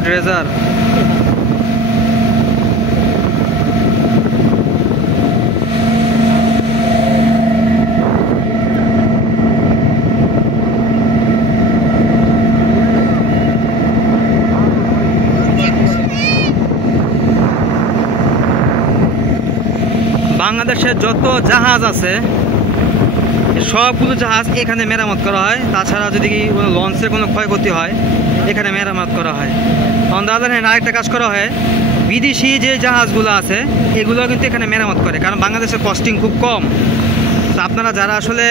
Good রেজার। বাংলাদেশের যত জাহাজ আছে সবগুলো জাহাজ এখানে মেরামত করা হয়। তাছাড়া যদি কোনো লঞ্চের কোনো ক্ষয়ক্ষতি হয় এখানে মেরামত করা হয়। অন দ্য আদার হ্যান্ড আরেকটা কাজ করা হয়, বিদেশি যে জাহাজগুলো আছে এগুলো কিন্তু এখানে মেরামত করে, কারণ বাংলাদেশের কস্টিং খুব কম। তো আপনারা যারা আসলে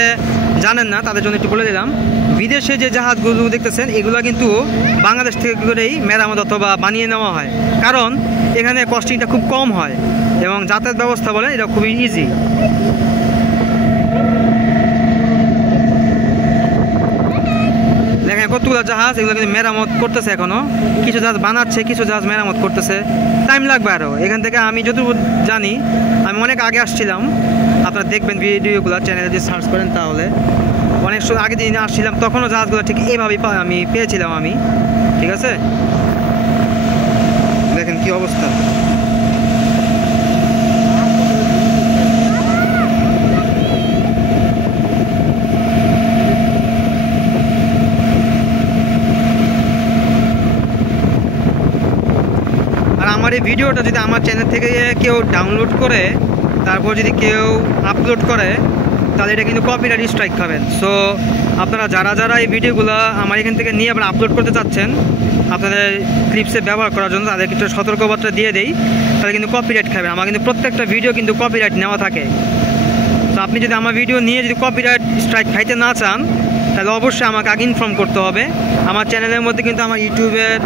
জানেন না তাদের জন্য একটু বলে দিলাম, বিদেশে যে জাহাজগুলো দেখতেছেন এগুলো কিন্তু বাংলাদেশ থেকে করেই মেরামত অথবা বানিয়ে নেওয়া হয়, কারণ এখানে কস্টিংটা খুব কম হয় এবং যাতায়াত ব্যবস্থা বলে এটা খুবই ইজি। দেখেন কতগুলো জাহাজ, এগুলো কিন্তু মেরামত করতেছে, এখনো কিছু জাহাজ বানাচ্ছে, কিছু জাহাজ মেরামত করতেছে, টাইম লাগবে আরও। এখান থেকে আমি যতটুকু জানি, আমি অনেক আগে আসছিলাম, আপনারা দেখবেন ভিডিওগুলো চ্যানেলে যদি সার্চ করেন তাহলে অনেক আগে দিন আসছিলাম, তখনও জাহাজগুলো ঠিক এইভাবেই আমি পেয়েছিলাম আমি, ঠিক আছে। দেখেন কি অবস্থা। আমার এই ভিডিওটা যদি আমার চ্যানেল থেকে কেউ ডাউনলোড করে তারপর যদি কেউ আপলোড করে তাহলে এটা কিন্তু কপিরাইট স্ট্রাইক খাবেন। সো আপনারা যারা এই ভিডিওগুলো আমার এখান থেকে নিয়ে আপনারা আপলোড করতে চাচ্ছেন আপনাদের ক্লিপসে ব্যবহার করার জন্য, তাদের কিছু সতর্কবার্তা দিয়ে দেই, তাহলে কিন্তু কপিরাইট খাবেন। আমার কিন্তু প্রত্যেকটা ভিডিও কিন্তু কপিরাইট নেওয়া থাকে। তো আপনি যদি আমার ভিডিও নিয়ে যদি কপিরাইট স্ট্রাইক খাইতে না চান তাহলে অবশ্যই আমাকে আগে ইনফর্ম করতে হবে। আমার চ্যানেলের মধ্যে কিন্তু আমার ইউটিউবের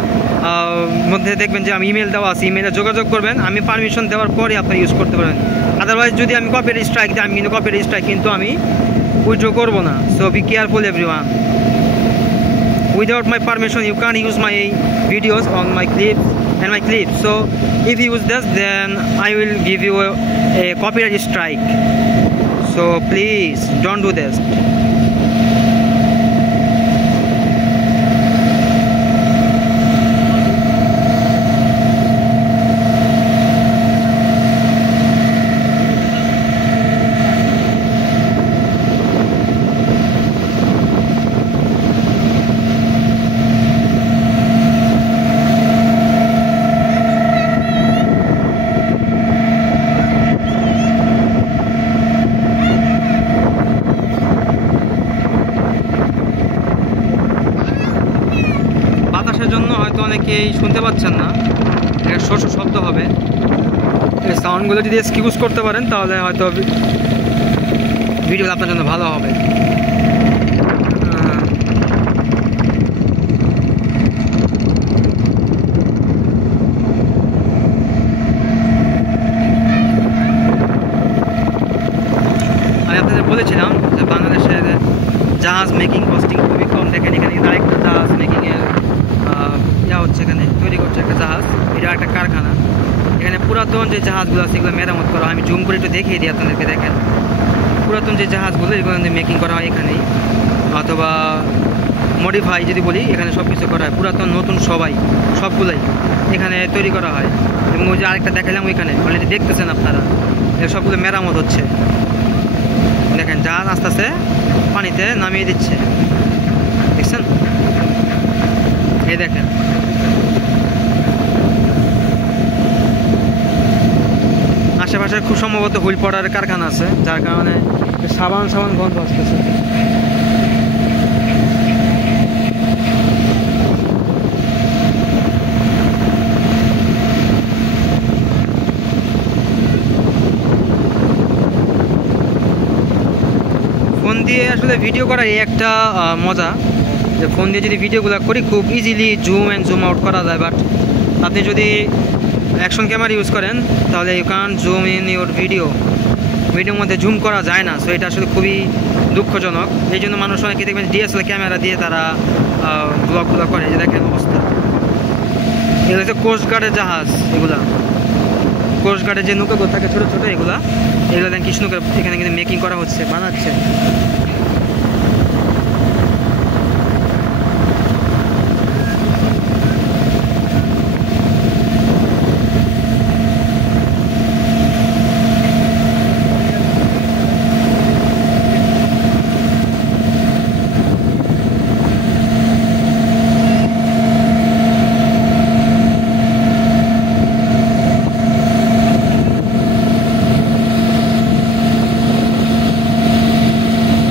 মধ্যে দেখবেন যে আমি ইমেল দেওয়া আছে, ইমেলে যোগাযোগ করবেন, আমি পারমিশন দেওয়ার পরে আপনারা ইউজ করতে পারবেন। আদারওয়াইজ যদি আমি কপিরাইট স্ট্রাইক দিই, আমি কিন্তু কপিরাইট স্ট্রাইক কিন্তু আমি উইথড্র করবো না। So be careful everyone. Without my permission you can't use my videos on my clips and my clips. So if you use this then I will give you a copyright strike. So please don't do this. জন্য হয়তো অনেকেই শুনতে পাচ্ছেন না, এটা শস্য শব্দ হবে। এই সাউন্ডগুলো যদি এক্সকিউজ করতে পারেন তাহলে হয়তো ভিডিও আপনার জন্য ভালো হবে। আমি আপনাদের বলেছিলাম যে বাংলাদেশের জাহাজ মেকিং কস্টিং খুবই কম। দেখেন এখানে আরেকটা জাহাজ মেকিংয়ের হচ্ছে, এখানে তৈরি করছে একটা জাহাজ, এটা একটা কারখানা। এখানে পুরাতন যে জাহাজগুলো আছে এগুলো মেরামত করা হয়। আমি জুম করে একটু দেখিয়ে দিই আপনাদেরকে। দেখেন পুরাতন যে জাহাজগুলো এগুলো মেকিং করা হয় এখানেই, অথবা মডিফাই যদি বলি, এখানে সব কিছু করা হয়। পুরাতন নতুন সবগুলোই এখানে তৈরি করা হয়। এবং ওই যে আরেকটা দেখালাম ওইখানে অলরেডি দেখতেছেন আপনারা, সবগুলো মেরামত হচ্ছে। দেখেন জাহাজ আস্তে আস্তে পানিতে নামিয়ে দিচ্ছে, দেখছেন? এই দেখেন আশেপাশে খুব সম্ভবত হুইল পড়ার কারখানা আছে, যার কারণে সাবান গন্ধ আসতেছে। ফোন দিয়ে আসলে ভিডিও করার এই একটা মজা, যে ফোন দিয়ে যদি ভিডিওগুলো করি খুব easily zoom and zoom out করা যায়। বাট আপনি যদি অ্যাকশন ক্যামেরা ইউজ করেন তাহলে you can zoom in your ভিডিওর মধ্যে জুম করা যায় না। সো এটা আসলে খুবই দুঃখজনক। এই জন্য মানুষ অনেকে দেখবেন ডিএসএলআর ক্যামেরা দিয়ে তারা ব্লগগুলো করে। যে দেখেন অবস্থা, এগুলো হচ্ছে কোস্টগার্ডের জাহাজ। এগুলা কোস্টগার্ডের যে নৌকাগুলো থাকে ছোটো ছোটো, এগুলো দেখেন কৃষ্ণকে এখানে কিন্তু মেকিং করা হচ্ছে, বানাচ্ছে।